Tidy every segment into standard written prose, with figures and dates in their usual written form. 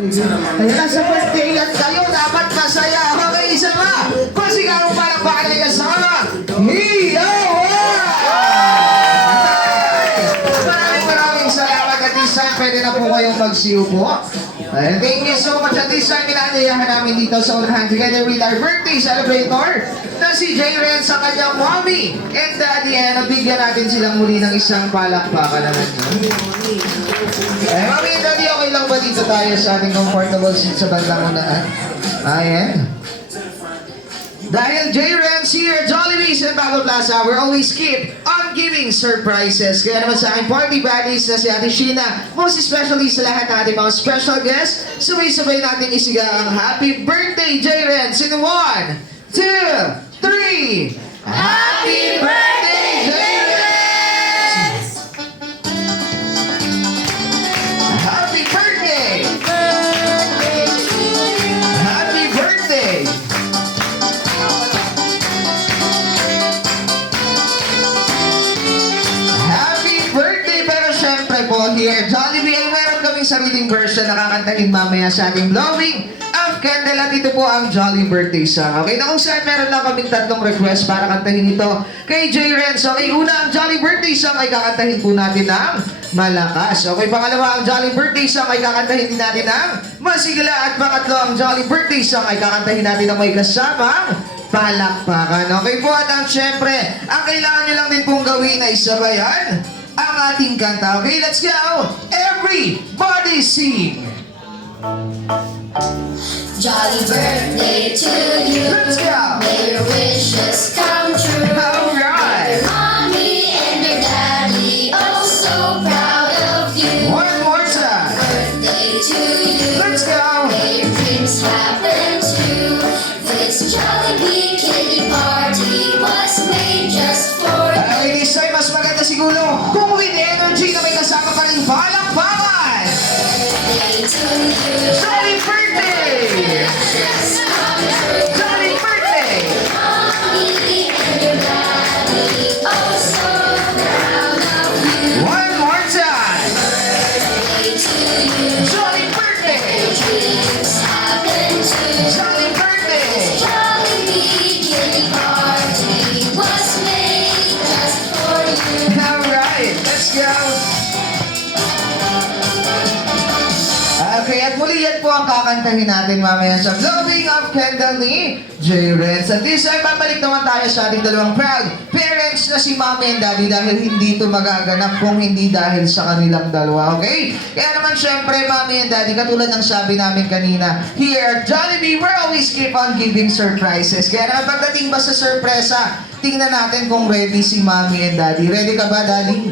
Ayan na sa birthday at kayo dapat masaya. Okay, isa ba? Pasigaw para para kayo kasama. Maraming salamat at this time. Pwede na po kayong magsiyo po. And thank you so much at this time. Pinandayahan namin dito sa unahan together with our birthday celebrator na si J. Ren sa kanyang mommy and daddy. And bigyan natin silang muli ng isang palakpakan naman. Eh, mami and daddy, okay lang ba dito tayo sa ating comfortable seat sa bandang unahan? Ayan. Dahil J. Ren's here, Jollibee's and Bago Plaza, we're always keep on giving surprises. Kaya naman sa aking party buddies na si Ate Sheena, most especially sa lahat ng ating mga special guests, sabay-sabay natin isiga ang happy birthday, J. Ren's in 1, 2, 3. Happy birthday, J. Ren's! Happy birthday! Happy birthday! Happy birthday! Pero syempre po, here, Jollibee ay meron kaming sariling version na kakantahin mamaya sa ating blowing of candle. At ito po ang Jolly Birthday song. Okay, na kung saan meron lang kaming tatlong request para kantahin ito kay J. Renz. Okay, una, ang Jolly Birthday song ay kakantahin po natin ng malakas. Okay, pangalawa, ang Jolly Birthday song ay kakantahin din natin ng masigla. At pangatlo, ang Jolly Birthday song ay kakantahin natin ng may kasamang palakpakan. Okay po, at ang syempre, ang kailangan nyo lang din pong gawin ay sabayan ang ating kanta. Okay, let's go! Everybody sing! Jolly birthday to you. Let's go! May your wishes come true. Alright! Your mommy and your daddy, oh so proud of you. One more time! Birthday to you. Let's go! May your dreams happen too. This Jollibee kitty party was made just for you. Okay, this time mas maganda siguro kung with energy na may kasama pa rin palakpakan! Birthday to you. Jolly birthday! Wishes come true. Jolly birthday! Mommy and your daddy, oh so proud of you. One more time! Birthday to you. Jolly birthday! Dreams happen too. Jolly birthday! Jollibee kitty party was made just for you. Alright, let's go! Okay, at muli yan po ang kakantahin natin mamaya sa Blowing of Candle ni J. Renz. At this time, babalik naman tayo sa ating dalawang proud parents na si Mommy and Daddy dahil hindi ito magaganap kung hindi dahil sa kanilang dalawa, okay? Kaya naman syempre, Mommy and Daddy, katulad ng sabi namin kanina, here at Jollibee, we're always keep on giving surprises. Kaya naman pagdating ba sa sorpresa, tingnan natin kung ready si Mommy and Daddy. Ready ka ba, Daddy?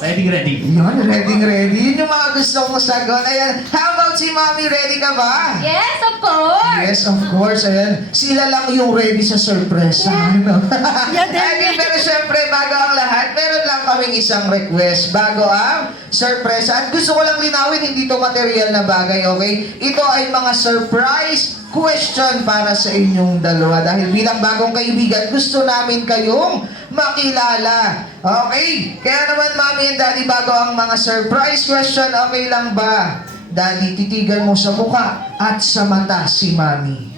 Ready. Yun, ready. Yun yung mga gusto kong sagot. Ayan, how about si Mommy? Ready ka ba? Yes, of course! Yes, of course. Ayan, sila lang yung ready sa sorpresa. Ano? Okay, pero syempre, bago ang lahat, meron lang kaming isang request bago ang sorpresa. At gusto ko lang linawin, hindi to material na bagay, okay? Ito ay mga surprise question para sa inyong dalawa. Dahil bilang bagong kaibigan, gusto namin kayong makilala. Okay? Kaya naman, Mommy and Daddy, bago ang mga surprise question, okay lang ba? Daddy, titigan mo sa mukha at sa mata si Mommy.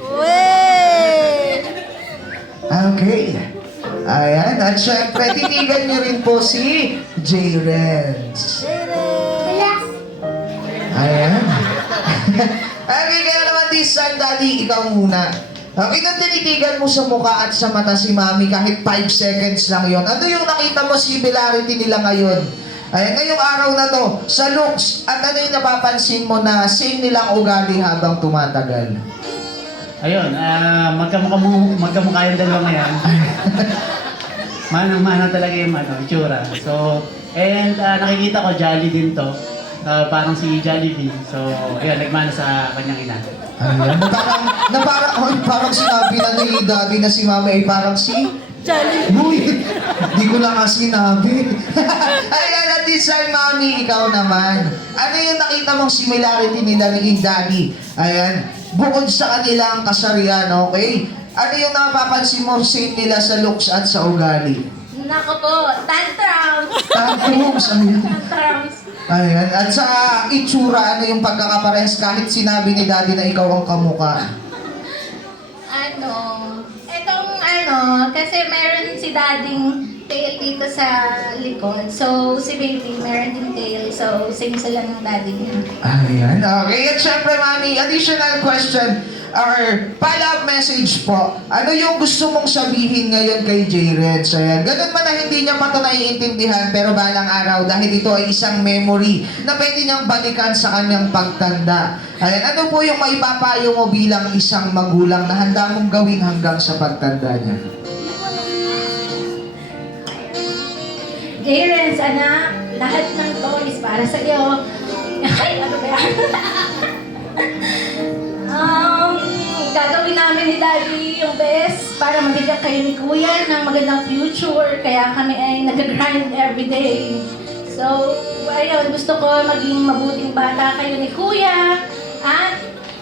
Okay. Ayan. At syempre, titigan niyo rin po si J. Renz. Ayan. Okay, kaya naman this time, Daddy, ikaw muna. Okay, nang tinitigan mo sa mukha at sa mata si Mommy kahit 5 seconds lang yon. Ano yung nakita mo similarity nila ngayon? Ayan, ngayong araw na to, sa looks, at ano yung napapansin mo na same nilang ugali habang tumatagal? Ayun, magkamukha yung dalawa ngayon. Manang-mana talaga yung itsura. So, and nakikita ko Jolly din to. Parang si Jollibee. So, ayun, nagmana sa kanyang ina. Ayan, parang sinabi na ni Daddy na si Mami ay parang si Jollibee. Uy, di ko na nga sinabi. Ayan, at this time, Mami, ikaw naman. Ano yung nakita mong similarity nila ni Daddy? Ayan, bukod sa kanilang kasarian, okay? Ano yung napapansin mo same nila sa looks at sa ugali? Nako po, tantrums! Tantrums, ano yun? Tantrums! Ayan. At sa itsura, ano yung pagkakaparehas kahit sinabi ni Daddy na ikaw ang kamukha? Kasi meron si dading tail dito sa likod. So, si baby meron din tail. So, same sila ng daddy niya. Ayan. Okay. At syempre, Mami, additional question or follow-up message po. Ano yung gusto mong sabihin ngayon kay J-Red? So, ayan. Ganun man na hindi niya pa ito naiintindihan, pero balang araw, dahil ito ay isang memory na pwede niyang balikan sa kanyang pagtanda. Ayan. Ano po yung maipapayo mo bilang isang magulang na handa mong gawin hanggang sa pagtanda niya? J-Reds, anak, lahat ng toys para sa iyo. Ay, ano ba yan? Gagawin namin ni Daddy yung best para magiging kayo ni Kuya ng magandang future. Kaya kami ay nag-grind everyday. So, ayun, gusto ko maging mabuting bata kayo ni Kuya at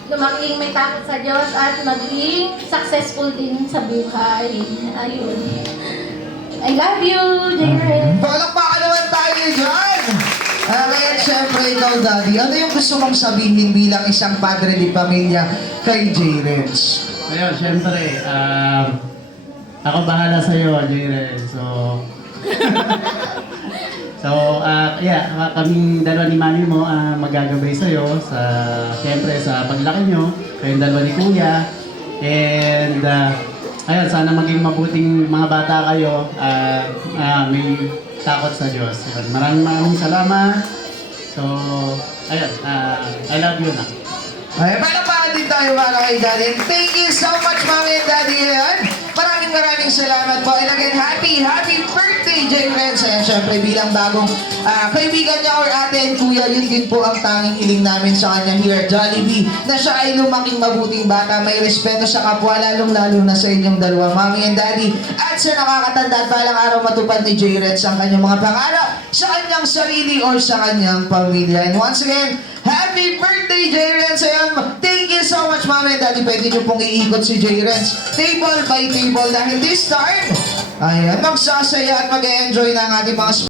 lumaking may takot sa Diyos at maging successful din sa buhay. Ayun. I love you, J-Red. Palakpakan naman tayo dyan! Okay, at syempre ikaw, Daddy, ano yung gusto mong sabihin bilang isang padre di pamilya kay J-Reds? Ayun, syempre, ako bahala sa iyo, J-Red. So, kaming dalawa ni mami mo magagabay sa iyo syempre sa paglaki nyo, kayong dalawa ni Kuya. And ayun, sana maging mabuting mga bata kayo may takot sa Diyos. Ayun, maraming salamat. So, ayun, I love you na. Ay, palakpakan din tayo para kay Daddy. And thank you so much, Mami and Daddy. Ayan. Maraming salamat po. And again, happy birthday, J-Reds. Ayan, syempre bilang bagong kaibigan niya or ate and kuya, yun din po ang tanging hiling namin sa kanya here at Jollibee, na siya ay lumaking mabuting bata, may respeto sa kapwa, lalong-lalo na sa inyong dalawa, Mami and Daddy. At sa nakakatanda at balang araw matupad ni J-Reds ang kanyang mga pangarap sa kanyang sarili or sa kanyang pamilya. And once again, happy birthday, J-Reds! Ayan, thank you so much, Mami and Daddy. Pwede nyo pong iikot si J-Reds table by table dahil this time, ayan, magsasaya at mag-enjoy na ang ating mga